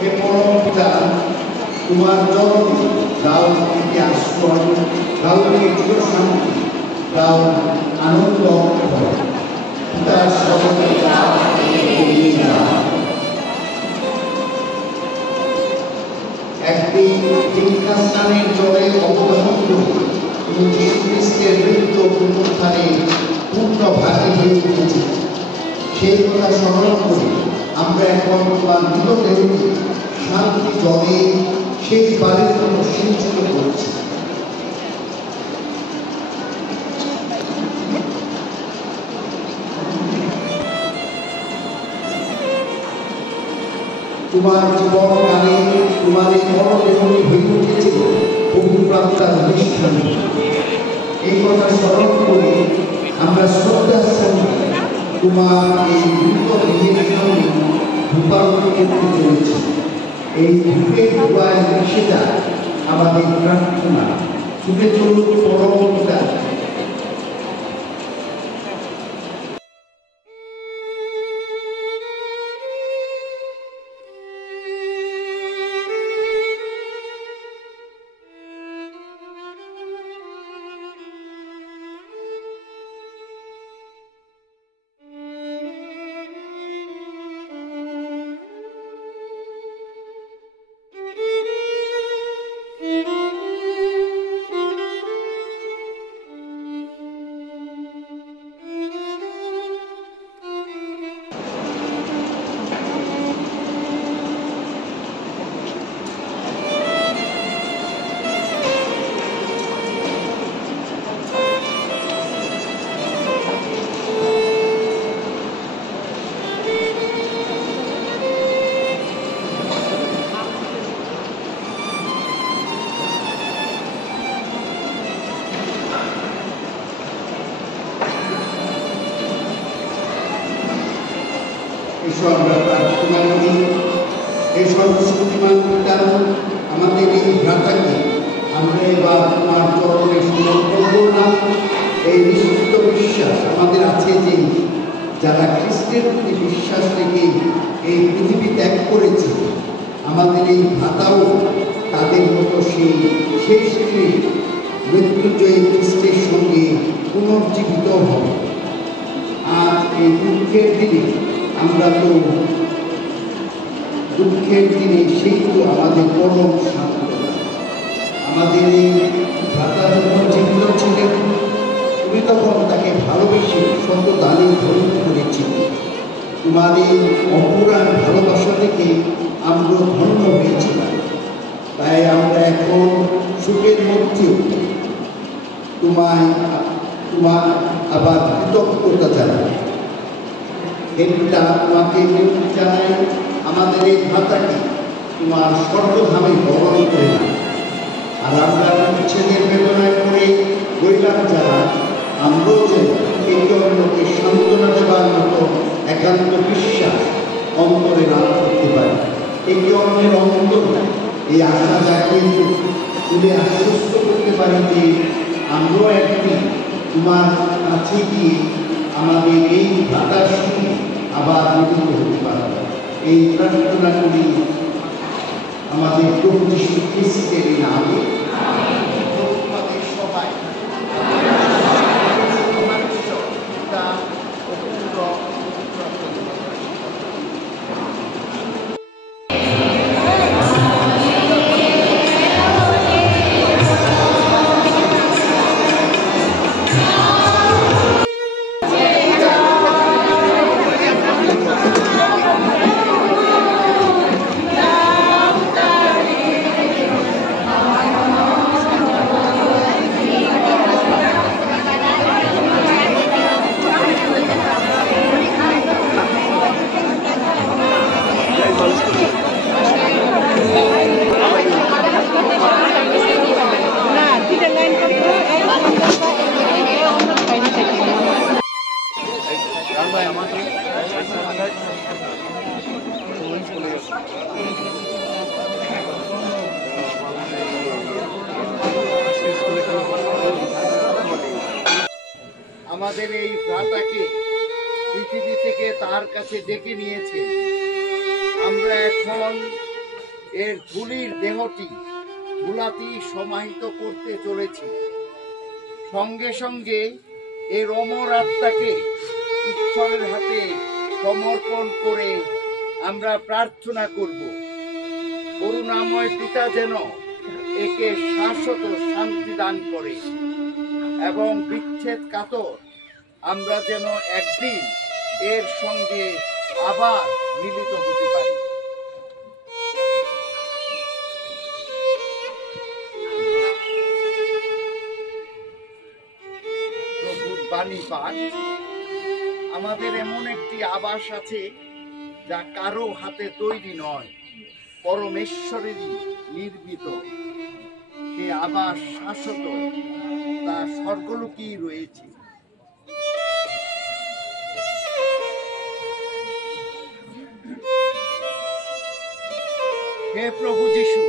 হে পরম পিতা, তোমার চরণে দাও থেকে আশ্রয়, দাও থেকে শান্তি, দাও আনন্দ অক্ষয়। পিতার শরণে একদিন দীক্ষাস্নানের জলে অবগাহন করে তুমি যীশু খ্রিস্টের মৃত্যু পুনরুত্থানে পূর্ণভাগে হয়ে উঠেছে। সেই কথা স্মরণ করে আমরা এখন তোমার মৃতদেহকে শান্তি জলে শেষবারের মতো সিঞ্চিত করছি। তোমার জীবনকালে তোমার এই মরদেহটি হয়ে উঠেছিল পবিত্রাত্মার অনুষ্ঠান। এই কথা স্মরণ করে আমরা শ্রদ্ধার সঙ্গে তোমার এই মৃতদেহের সামনে ধূপারণ করতে চলেছি। এই ধূপের ধোঁয়ায় মিশে যায় আমাদের প্রার্থনা। ছুটে চলুন পরম পিতা। আমাদের এই ভ্রাতাকে আমরা এবার তোমার চরণে সমর্পণ করলাম। এই নিশ্চিত বিশ্বাস আমাদের আছে যে যারা খ্রিস্টের প্রতি বিশ্বাস রেখে এই পৃথিবী ত্যাগ করেছে, আমাদের এই ভ্রাতাও তাদের মতো সেই শেষ দিনে মৃত্যুঞ্জয়ী খ্রিস্টের সঙ্গে পুনর্জীবিত হবে। আজ এই দুঃখের দিনে আমরা তো দুঃখের দিনে সেই তো আমাদের পরম সান্ত্বনা। আমাদের এই ভ্রাতা যখন জীবিত ছিলেন, তুমি তখন তাকে ভালোবেসে শত দানে ধন্য করেছিল। তোমার এই অপুরাণ ভালোবাসা থেকে আমরা ধন্য হয়েছিলাম। তাই আমরা এখন সুখের মধ্যেও তোমার আবার কৃতজ্ঞতা জানাই। হে পিতা, তোমাকে জানাই আমাদের এই ভাতাকে তোমার স্বর্গধামে বরণ করে না। আর আমরা বিচ্ছেদের বেদনায় পড়ে রইলাম যারা, আমরাও যেন একে অন্যকে সান্ত্বনা দেবার মতো একান্ত বিশ্বাস অন্তরে লাভ করতে পারি। একে অন্যের অন্তর এই আশা জাগিয়ে তুলে আশ্বস্ত করতে পারি যে আমরাও একদিন তোমার কাছে গিয়ে আমাদের এই ভাতার সঙ্গে আবার মিলিত হতে পারব। এই প্রার্থনা করি আমাদের প্রভু যীশু খ্রিস্টের নামে। সবাই আমাদের এই ভ্রাতাকে পৃথিবী থেকে তার কাছে ডেকে নিয়েছে। আমরা এখন এর ধুলির দেহটি ধুলাতেই সমাহিত করতে চলেছি। সঙ্গে সঙ্গে এর অমর আত্মাকে ঈশ্বরের হাতে সমর্পণ করে আমরা প্রার্থনা করব, করুণাময় পিতা যেন একে শাশ্বত শান্তি দান করে এবং বিচ্ছেদ কাতর আমরা যেন একদিন এর সঙ্গে আবার মিলিত হতে পারি। প্রভুর বাণী পাঠ। আমাদের এমন একটি আবাস আছে যা কারো হাতে তৈরি নয়, পরমেশ্বরেরই নির্মিত। সে আবাস শাশ্বত, তা স্বর্গলোকেই রয়েছে। হে প্রভু যিশু,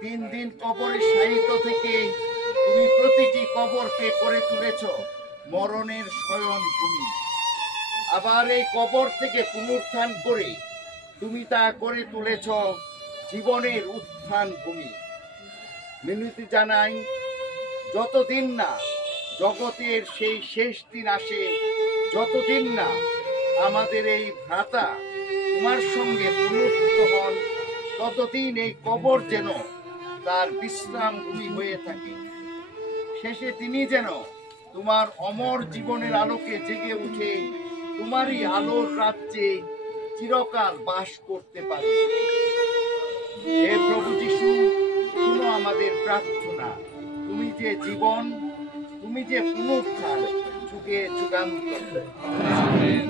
3 দিন কবরে শায়িত থেকে তুমি প্রতিটি কবরকে করে তুলেছ মরণের শয়নভূমি। আবার এই কবর থেকে পুনরুত্থান করে তুমি তা করে তুলেছ জীবনের উত্থান ভূমি। মিনতি জানাই, যতদিন না জগতের সেই শেষ দিন আসে, যতদিন না আমাদের এই ভ্রাতা তোমার সঙ্গে পুনরুত্থিত হন, ততদিন এই কবর যেন তার বিশ্রাম ভূমি হয়ে থাকে। শেষে তিনি যেন তোমার অমর জীবনের আলোকে জেগে উঠে তোমারই আলোর রাজ্যে চিরকাল বাস করতে পারে। হে প্রভু যিশু, শুনো আমাদের প্রার্থনা। তুমি যে জীবন, তুমি যে পুনরুত্থান, যুগে যুগান্তর। আমেন।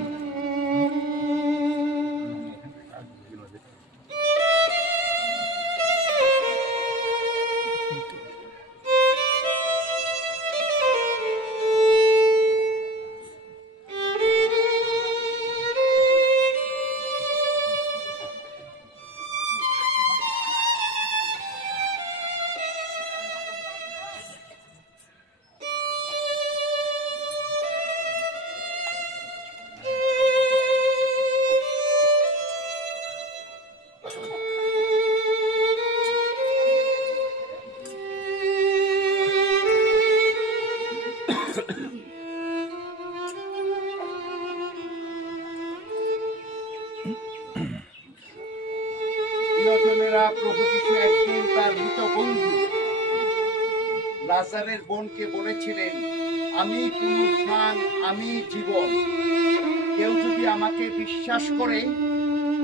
প্রিয়জনেরা, প্রভু যিশু একদিন তার মৃত বন্ধু লাজারের বোনকে বলেছিলেন, আমি পুনরুত্থান, আমি জীবন। কেউ যদি আমাকে বিশ্বাস করে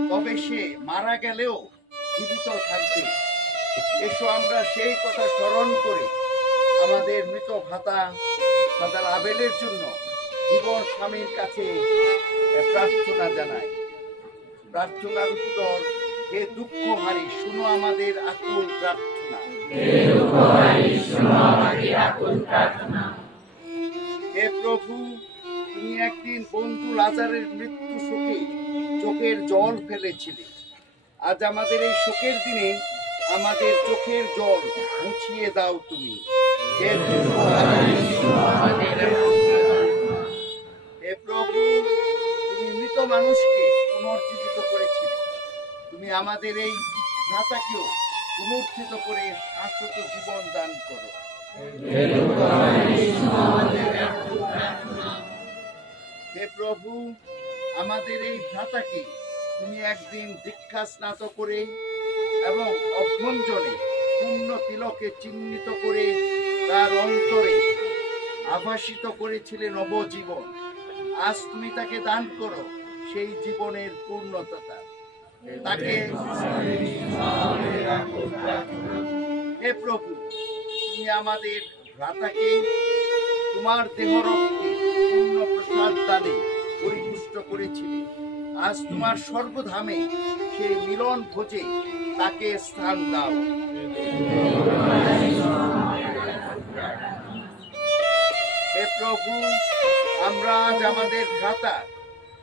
তবে সে মারা গেলেও জীবিত থাকবে। এসো আমরা সেই কথা স্মরণ করে আমাদের মৃত ভ্রাতা ফাদার আবেলের জন্য জীবন স্বামীর কাছে প্রার্থনা জানাই। প্রার্থনার উত্তর, হে দুঃখহারী, শুনো আমাদের আকুল প্রার্থনা। হে প্রভু, তুমি একদিন বন্ধু লাজারের মৃত্যু শোকে চোখের জল ফেলেছিলে। আজ আমাদের এই শোকের দিনে আমাদের চোখের জল মুছিয়ে দাও তুমি। হে প্রভু, তুমি মৃত মানুষকে পুনর্জীবিত করেছিলে। তুমি আমাদের এই ভ্রাতাকেও পুনরুত্থিত করে শাশ্বত জীবন দান করো। হে প্রভু, আমাদের এই ভ্রাতাকে তুমি একদিন দীক্ষা স্নাত করে এবং অভ্যঞ্জনে পূর্ণ তিলকে চিহ্নিত করে তার অন্তরে আভাসিত করেছিলে নবজীবন। আজ তুমি তাকে দান করো সেই জীবনের পূর্ণতা তাকে। হে প্রভু, তুমি আমাদের ভ্রাতাকে তোমার দেহ রক্তে পূর্ণ প্রসাদ দানে পরিপুষ্ট করেছিলে। আজ তোমার স্বর্গধামে সেই মিলন ভোজে তাকে স্থান দাও। হে প্রভু, আমরা আজ আমাদের ভ্রাতা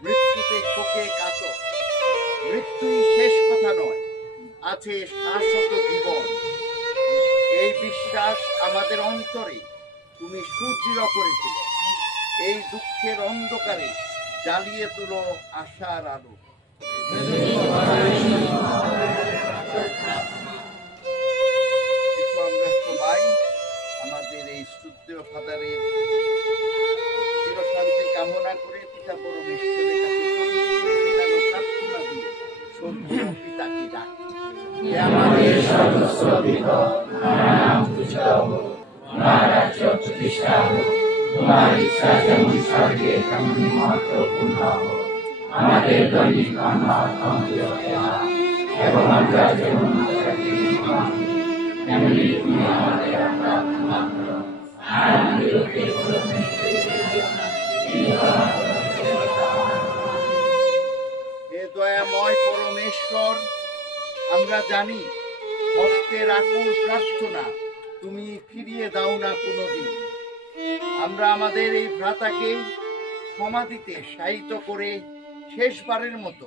মৃত্যুতে শোকে কাতর। মৃত্যুই শেষ কথা নয়, আছে শাশ্বত জীবন। এই বিশ্বাস আমাদের অন্তরে তুমি সুদৃঢ় করেছিল। এই দুঃখের অন্ধকারে জ্বালিয়ে তুলো আশার আলো। শ্রদ্ধেয় ফাদারের চিরশান্তি কামনা করে পিতা পরমেশ্বরের কাছে প্রার্থনা দিয়ে স্বর্গীয় পিতাকে ডাকি। হে আমাদের সর্বস্ব পিতা, তোমার নাম পূজিত হোক, তোমার রাজ্য প্রতিষ্ঠা হোক, তোমার ইচ্ছা যেমন স্বর্গে তেমন মহত্বপূর্ণ হোক। আমাদের দৈনিক অন্ন আমাদের দাও, এবং আমরা যেমন তেমনি তুমি আমাদের অপরাধ ক্ষমা করো, আর আমাদেরকে প্রলোভনে ফেলিও না, হে দয়াময় পরমেশ্বর, আমরা জানি ভক্তের আকুল প্রার্থনা তুমি ফিরিয়ে দাও না কোনোদিন। আমরা আমাদের এই ভ্রাতাকে সমাধিতে শায়িত করে শেষবারের মতো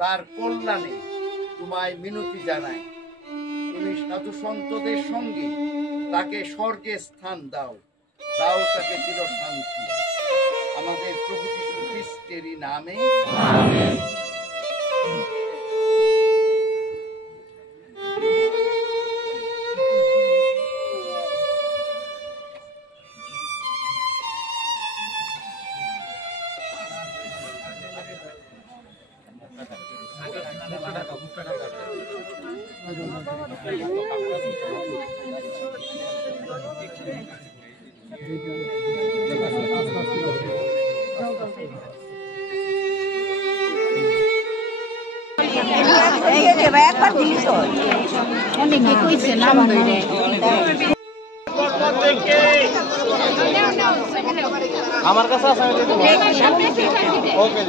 তার কল্যাণে তোমায় মিনতি জানাই। তুমি সাধু সন্তদের সঙ্গে তাকে স্বর্গে স্থান দাও, দাও তাকে চিরশান্তি। আমাদের প্রভু যীশু খ্রিস্টেরই নামে আমেন। আমার কাছে আছে ওকে